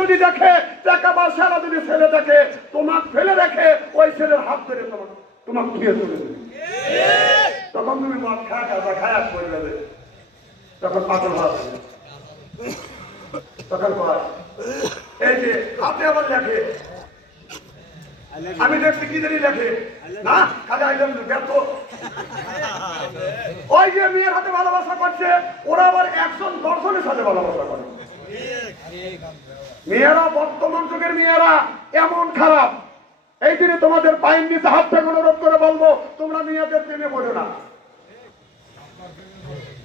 যদি দেখে, টাকা পয়সারা যদি ছেলে দেখে, তোমাকে ফেলে রেখে ওই ছেলের হাত ধরে তোমাকে ধুয়ে চলে দেবে। তখন তুমি মদ খায়া করে যাবে, তখন পাগল হবে। তখন এই যে হাতে আবার লেখে, আমি দেখছি কি জানি লেখে না, খালি আইলাম ব্যর্থ। ওই যে মেয়ের হাতে ভালোবাসা করছে, ওরা আবার 110 সাথে ভালোবাসা করে। মেয়েরা, বর্তমান যুগের মেয়েরা এমন খারাপ। এই দিনে তোমাদের পায়ের নিচে হাত থেকে অনুরোধ করে বলবো, তোমরা মেয়েদের প্রেমে পড়ো না।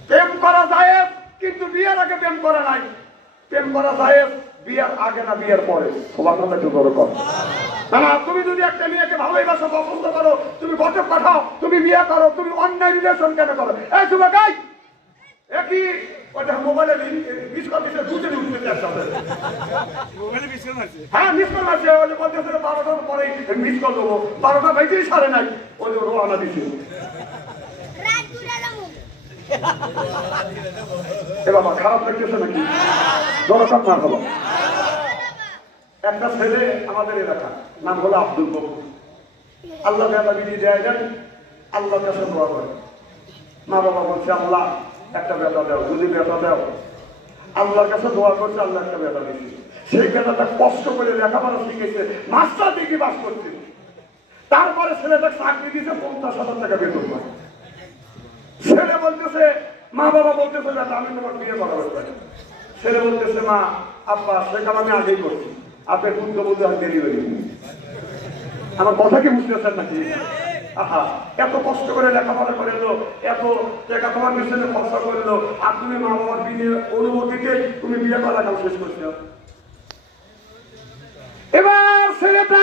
প্রেম করা যায়, কিন্তু বিয়ের আগে প্রেম করা নাই। প্রেম করা যায় বিয়ের আগে না বিয়ের পরে। সবার কথা একটু করে কর না। তুমি যদি একটা মেয়েকে ভালোবাসো, পছন্দ করো, তুমি গজব পাঠাও, তুমি বিয়ে করো, তুমি অন্যায় রিলেশন কেন করো? এই যুবকাই, একই ওটা মোবাইলে মিস কল দিতে দুটো উঠতে চাচ্ছে। মোবাইলে মিস কল আছে, হ্যাঁ মিস কল আছে। ওই যে বলতেছে 12টার পরে মিস কল দেবো, 12টা বাজেই সারে নাই, ওই যে রোয়ানা দিচ্ছে। এ বাবা খারাপ লাগতেছে নাকি? দরকার না হলো। একটা ছেলে আমাদের এলাকা, নাম হলো আব্দুল গফুর। আল্লাহ বেটা বিধি দেয় যায়, আল্লাহর কাছে দোয়া করে। মা বাবা বলছে, আল্লাহ একটা বেটা দাও, যদি বেটা দাও। আল্লাহর কাছে দোয়া করছে, আল্লাহ একটা বেটা দিচ্ছে। সেই বেটাটা কষ্ট করে লেখাপড়া শিখেছে, মাস্টার ডিগ্রি পাস করছে। তারপরে ছেলেটা চাকরি দিয়েছে, 50,000 টাকা বেতন পায়। ছেলে বলতেছে, মা বাবা বলতেছে, আমি তোমার বিয়ে করাবো। ছেলে বলতেছে, মা আব্বা সেখানে আমি আগেই করছি, আপনার দুধ বলতে আর ডেলিভারি। আমার কথা কি বুঝতেছেন নাকি? আহা, এত কষ্ট করে লেখাপড়া করে এলো, এত টাকা তোমার পিছনে খরচা করলো, আর তুমি মা বাবার বিয়ে অনুমতিতে তুমি বিয়ে করা কাল শেষ করছো। এবার ছেলেটা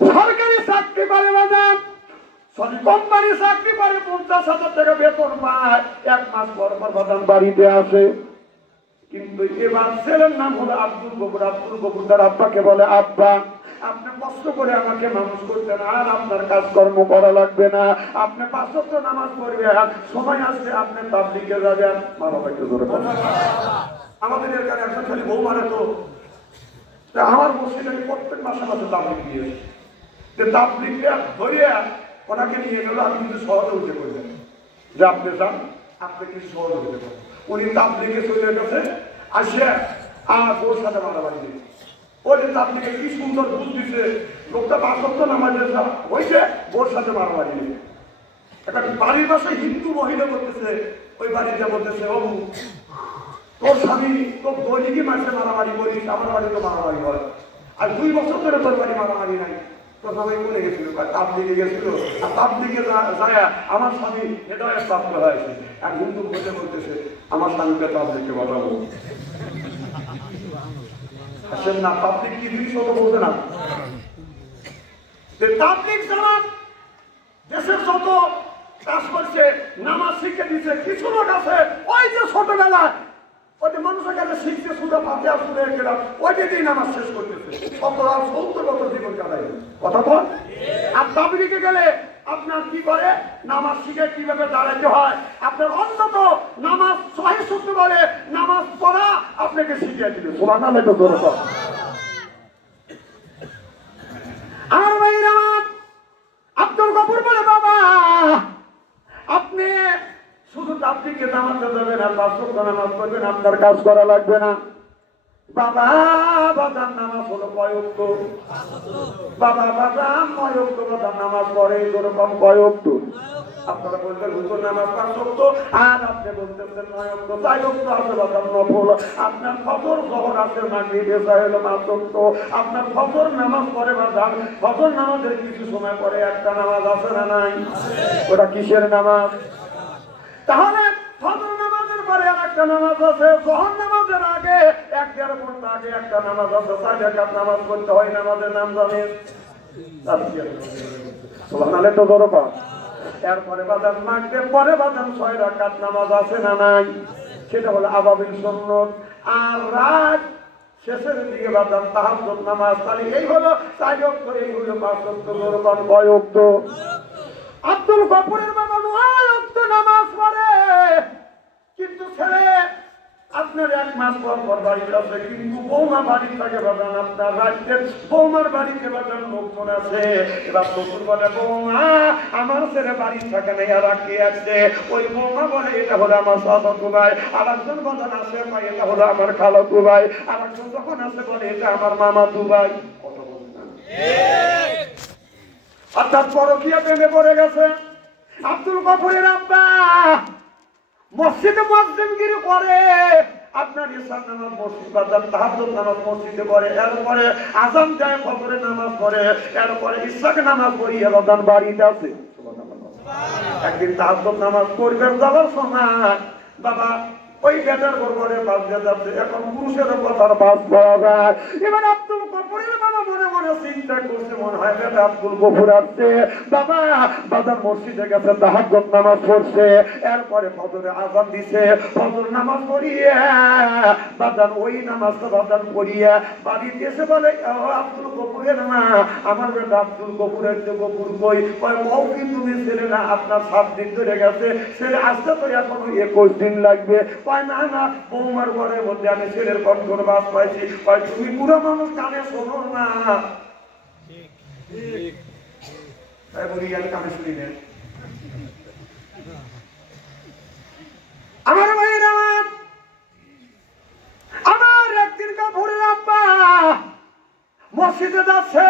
সরকারি চাকরি করে, বাজার কোম্পানি চাকরি করে, 50,000 টাকা বেতন পায়। 1 মাস পর বাদাম বাড়িতে আসে। কিন্তু এবার ছেলের নাম হলো আব্দুল গফুর। আব্দুল গফুর তার আব্বাকে বলে, আব্বা আপনি কষ্ট করে আমাকে মানুষ করতেন, আর আপনার কাজকর্ম করা লাগবে না, আপনি 5 ওয়াক্ত নামাজ পড়বেন, সময় আসলে আপনি তাবলীগে যাবেন। মা বাবা একটু জোরে বলেন। আমাদের এখানে একজন খালি বউ মারে, তো আমার মসজিদে প্রত্যেক মাসে মাসে তাবলীগ দিয়ে তাবলীগটা ধরিয়ে ওনাকে নিয়ে গেল। আমি কিন্তু সহযোগিতা করবেন যে আপনি যান, আপনি কিছু সহযোগিতা করেন। উনি তাবলীগে চলে গেছে, আসে আর ওর সাথে মারামারি দিয়েছে। ওই যে তাবলীগে কি সুন্দর বুঝ দিচ্ছে, লোকটা 5 ওয়াক্ত নামাজের হয়েছে, ওর সাথে মারামারি দিয়েছে। একটা বাড়ির পাশে হিন্দু মহিলা বলতেছে, ওই বাড়িতে বলতেছে, বাবু তোর স্বামী তোর দৈনিকই মাসে মারামারি করিস, আমার বাড়ি তো মারামারি হয়, আর 2 বছর ধরে তোর বাড়ি মারামারি নাই। তো সবাই বলে গেছিল, তাবলীগে গেছিল, আর তাবলীগে যায় আমার স্বামী হেদায়েত প্রাপ্ত হয়েছে। আর হিন্দু বলতে বলতেছে, আমার স্বামীকে তাবলীগে বাঁচাবো। আসেন না, তাবলীগ কি 200 বলতে না? তাবলীগ জামাত দেশের যত কাজ করছে, নামাজ শিখে দিচ্ছে। কিছু লোক আছে ওই যে ছোটবেলায় ওই যে মানুষের কাছে শিখছে, সুদা পাতে আর সুদে গেলাম, ওইটা দিয়ে নামাজ শেষ করতেছে। 70 বছর জীবন চালাই কথা বল। আর তাবলীগে গেলে আপনার কি করে, নামাজ শিখে কিভাবে দাঁড়াইতে হয়, আপনার অন্তত নামাজ সহি সূত্র বলে নামাজ পড়া আপনাকে শিখিয়ে দিবে। সুবহানাল্লাহ তো জোরে বল। আর ভাইরা আব্দুল গফুর বলে, বাবা আপনি শুধু তাবলীগে জামাতে যাবেন আর 5 ওয়াক্ত নামাজ পড়বেন, আপনার কাজ করা লাগবে না। বাবা বাদাম নামাজ হলো কয় ওয়াক্ত? বাবা বাদাম 9 ওয়াক্ত বাদাম নামাজ পড়ে, এরকম কয় ওয়াক্ত? আপনারা বলবেন হুজুর নামাজ 5 ওয়াক্ত, আর আপনি বলতেছেন 9 ওয়াক্ত। 4 ওয়াক্ত আছে বাদাম নফল। আপনার ফজর যোহর আছে, মাগরিব এশা হলো 5 ওয়াক্ত। আপনার ফজর নামাজ পড়ে বাদাম, ফজর নামাজের কিছু সময় পরে একটা নামাজ আছে না নাই? ওটা কিসের নামাজ? তাহলে ফজর নামাজের পরে আর একটা নামাজ আছে, যোহর নামাজের আগে 1-1.5 ঘন্টা আগে একটা নামাজ আছে, 4 রাকাত নামাজ পড়তে হয়। নামাজের নাম জানেন? সুবহানাল্লাহ তো জোরে বল। এরপরে বাদাম মাগরিব পরে বাদাম 6 রাকাত নামাজ আছে না নাই? সেটা হলো আবাবিল সুন্নাত। আর রাত শেষের দিকে বাদাম তাহাজ্জুদ নামাজ। তাহলে এই হলো 4 ওয়াক্ত, এই হলো 5 ওয়াক্ত। জোরে বল, কয় ওয়াক্ত? আব্দুল গফুরের বাবা 9 ওয়াক্ত নামাজ পড়ে, কিন্তু ছেলে আপনার 1 মাস পর পর বাড়িতে আছে, কিন্তু বৌমা বাড়ি থাকে বাদান, আপনার রাজ্যের বৌমার বাড়িতে বাদান লোকজন আছে। এবার শ্বশুর বলে বৌমা আমার ছেলে বাড়ি থাকে না, আর কে আছে? ওই বৌমা বলে এটা হলো আমার চাচাতো ভাই। আর একজন বাদান আসে ভাই এটা হলো আমার খালাতো ভাই। আর একজন যখন আসে বলে এটা আমার মামাতো ভাই। কত বলছেন? অর্থাৎ পরকীয়া প্রেমে পড়ে গেছে। আব্দুল গফুরের আব্বা মসজিদে মুয়াজ্জিনগিরি করে, আপনার ইশার নামাজ মসজিদ বাজার তাহাজ্জুদ নামাজ মসজিদে পড়ে, এরপরে আযান দেয় ফজরের নামাজ পড়ে, এরপরে ইশার নামাজ পড়িয়ে বাজার বাড়িতে আছে। একদিন তাহাজ্জুদ নামাজ পড়বেন যাওয়ার সময় বাবা ওই বেটার গড়গড়ে বাস দিয়ে যাচ্ছে, এখন পুরুষের কথার বাস পাওয়া যায়। এবার আব্দুল গফুরের বাবা মনে মনে চিন্তা করছে, মনে হয় বেটা আব্দুল গফুর আসছে। বাবা বাজার মসজিদে গেছে, তাহাজ্জুদ নামাজ পড়ছে, এরপরে ফজরে আযান দিছে, ফজর নামাজ পড়িয়ে বাজার ওই নামাজটা বাজার পড়িয়ে বাড়িতে এসে বলে আব্দুল গফুরের মা, আমার বেটা আব্দুল গফুরের যে গফুর কই? কও কি তুমি ছেলে না, আপনার 7 দিন ধরে গেছে, ছেলে আসতে তো এখনো 21 দিন লাগবে। না না বৌমার ঘরের মধ্যে আমি ছেলের কণ্ঠর বাস পাইছি। তুমি পুরো মানুষ কানে শোনো না, বলি আমি কানে শুনি না। আমার ভাইয়ের আমার একদিন গফুরের আব্বা মসজিদে যাচ্ছে,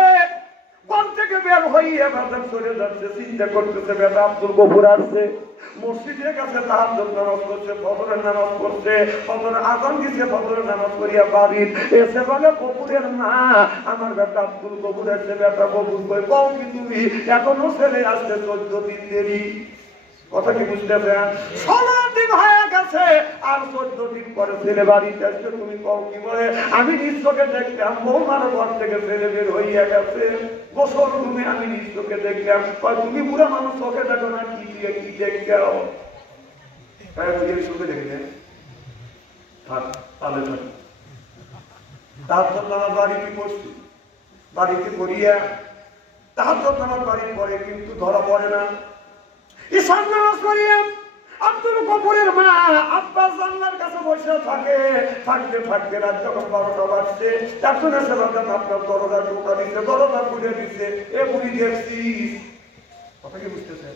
ঘর থেকে বের হইয়া বাজার চলে যাচ্ছে, চিন্তা করতেছে বেটা আব্দুল গফুর আসছে। মসজিদের কাছে তাহাজ্জুদ নামাজ পড়ছে, ফজরের নামাজ পড়ছে, ফজরের আযান দিছে, ফজরের নামাজ পড়িয়া বাড়ি এসে বলে গফুরের মা, আমার বেটা আব্দুল গফুর আসছে। বেটা গফুর কই? কও কি তুমি? এখনো ছেলে আসছে 14 দিন দেরি। কথা কি বুঝতেছেন? 16 দিন হয়ে গেছে আর 14 দিন পরে ছেলে বাড়িতে আসছে। তুমি কও কি? বলে আমি নিজ চোখে দেখলাম বৌমার ঘর থেকে ছেলে বের হইয়া গেছে, গোসল রুমে আমি নিজ চোখে দেখলাম। তুমি বুড়া মানুষ চোখে দেখো না, কি দিয়ে কি দেখো? চোখে দেখলেন তাহাজ্জুদ নামাজ বাড়িতে পড়ছি, বাড়িতে পড়িয়া তাহাজ্জুদ নামাজ বাড়িতে পড়ে, কিন্তু ধরা পড়ে না। ইশার নামাজ পড়িয়া আব্দুল গফুরের মা আব্বা জানলার কাছে বসে থাকে, থাকতে থাকতে রাত যখন 12টা বাজছে, একজন এসে বললেন আপনার দরজা টোকা দিচ্ছে, দরজা খুলে দিচ্ছে। এ বুড়ি দেখছিস? কথা কি বুঝতেছেন?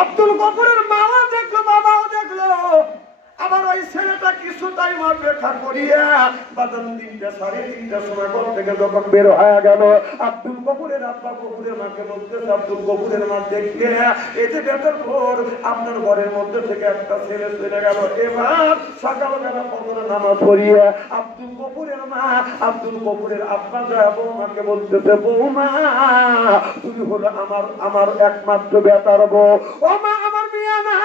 আব্দুল গফুরের মাও দেখলো, বাবাও দেখলো, আবার ওই ছেলেটা কিছু টাইম অপেক্ষা করিয়া বাজার 3টা 3:30টার সময় ঘর থেকে যখন বের হয়ে গেল, আব্দুল গফুরের আব্বা গফুরের মাকে বলতেছে, আব্দুল গফুরের মা দেখলে এই যে বেটার ঘর, আপনার ঘরের মধ্যে থেকে একটা ছেলে চলে গেল। এবার সকালবেলা ফজরের নামাজ পড়িয়া আব্দুল গফুরের মা আব্দুল গফুরের আব্বা যায় বৌমাকে বলতেছে, বৌমা তুমি হলো আমার একমাত্র বেটার বউ। ও মা আমার বিয়া না,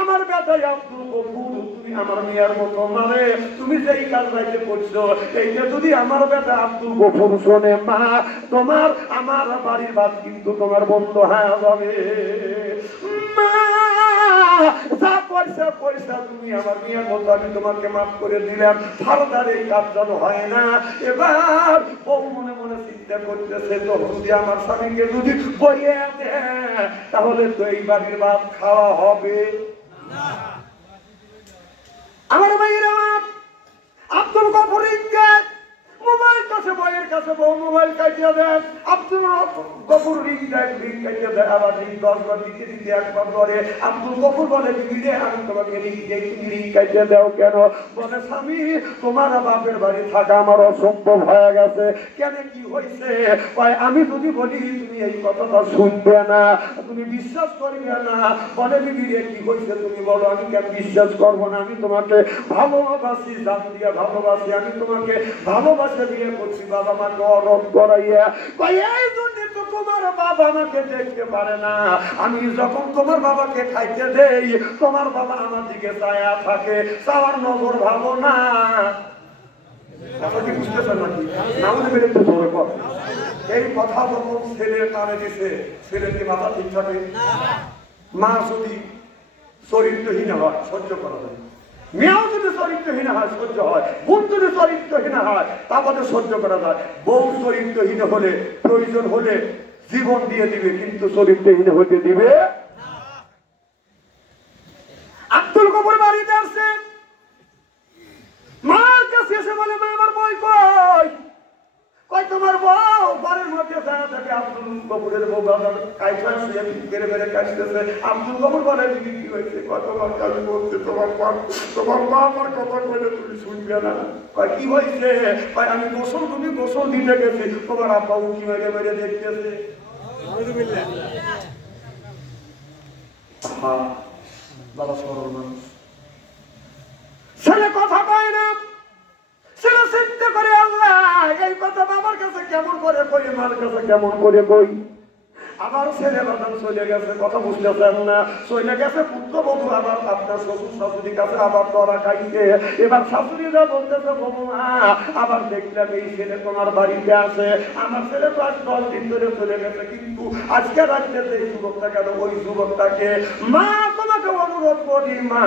আমার বেটাই আব্দুল গফুর, তুমি আমার মেয়ের মতো, মানে তুমি যেই কাজ রাইতে করছো এইটা যদি আমার বেটা আব্দুল গফুর শোনে, মা তোমার আমার বাড়ির বাদ কিন্তু তোমার বন্ধ হয়ে যাবে। মা যা পয়সা পয়সা তুমি আমার মেয়ের মতো, আমি তোমাকে মাফ করে দিলাম, ফারদার এই কাজ যেন হয় না। এবার বউ মনে মনে চিন্তা করতেছে, তো যদি আমার স্বামীকে যদি বইয়ে দেয় তাহলে তো এই বাড়ির ভাত খাওয়া হবে না। আমার ভাইয়ের আমার আব্দুল গফুর মোবাইল কাছে বইয়ের কাছে বউ মোবাইল কাটিয়ে দেয়, আব্দুল গফুর রিং কাটিয়ে দেয়, আবার রিং 10 বার দিতে দিতে একবার ধরে। আব্দুল গফুর বলে দিদি রে আমি তোমাকে রিং দিই, তুমি রিং কাটিয়ে দাও কেন? বলে স্বামী তোমার বাপের বাড়ি থাকা আমার অসম্ভব হয়ে গেছে। কেন কি হয়েছে? আমি যদি বলি তুমি এই কথাটা শুনবে না, তুমি বিশ্বাস করবে না। বলে দিদি রে কি হয়েছে তুমি বলো, আমি কেন বিশ্বাস করবো না? আমি তোমাকে ভালোবাসি, জান দিয়ে ভালোবাসি, আমি তোমাকে ভালোবাসি বিয়ে করছি, বাবা মাকে অরণ করাইয়া। এই জন্য তো তোমার বাবা আমাকে দেখতে পারে না, আমি যখন তোমার বাবাকে খাইতে দেই তোমার বাবা আমার দিকে চায়া থাকে, চাওয়ার নজর ভালো না। বুঝতেছেন নাকি? এই কথা যখন ছেলের কানে দিছে, ছেলের কি মাথা ঠিক থাকে? মা যদি চরিত্রহীন হয় সহ্য করা যায়, মেয়েও যদি চরিত্রহীন হয় সহ্য হয়, বোন যদি চরিত্রহীন হয় তারপরে সহ্য করা যায়। বউ চরিত্রহীন হলে প্রয়োজন হলে জীবন দিয়ে দিবে, কিন্তু চরিত্রহীন হতে দিবে। আব্দুল গফুর বাড়িতে থেকে আব্দুল গফুরের বউ বাজার কাইটা শুয়ে মেরে মেরে কাটতেছে। আব্দুল গফুর বলে দিদি কি হয়েছে? কতবার কাজ বলছে তোমার মা আমার কথা কইলে তুমি শুনবে না। কয় কি হয়েছে? কয় আমি তুমি গোসল দিতে গেছি, তোমার আব্বা উঁকি মেরে মেরে দেখতেছে। বাবা সরল মানুষ, ছেলে কথা কয় না, ছেলে চিন্তা করে আল্লাহ এই কথা বাবার কাছে কেমন করে কই, মার কাছে কেমন করে কই। আবার ছেলে বাদান চলে গেছে, কথা বুঝতেছেন না, চলে গেছে পুত্রবধূ আবার আপনার শ্বশুর শাশুড়ির কাছে আবার ধরা খাইছে। এবার শাশুড়িরা বলতেছে বৌমা আবার দেখলাম এই ছেলে তোমার বাড়িতে আছে, আমার ছেলে তো আজ 10 দিন ধরে চলে গেছে, কিন্তু আজকে রাখতে এই যুবকটা কেন, ওই যুবকটাকে মা তোমাকে অনুরোধ করি মা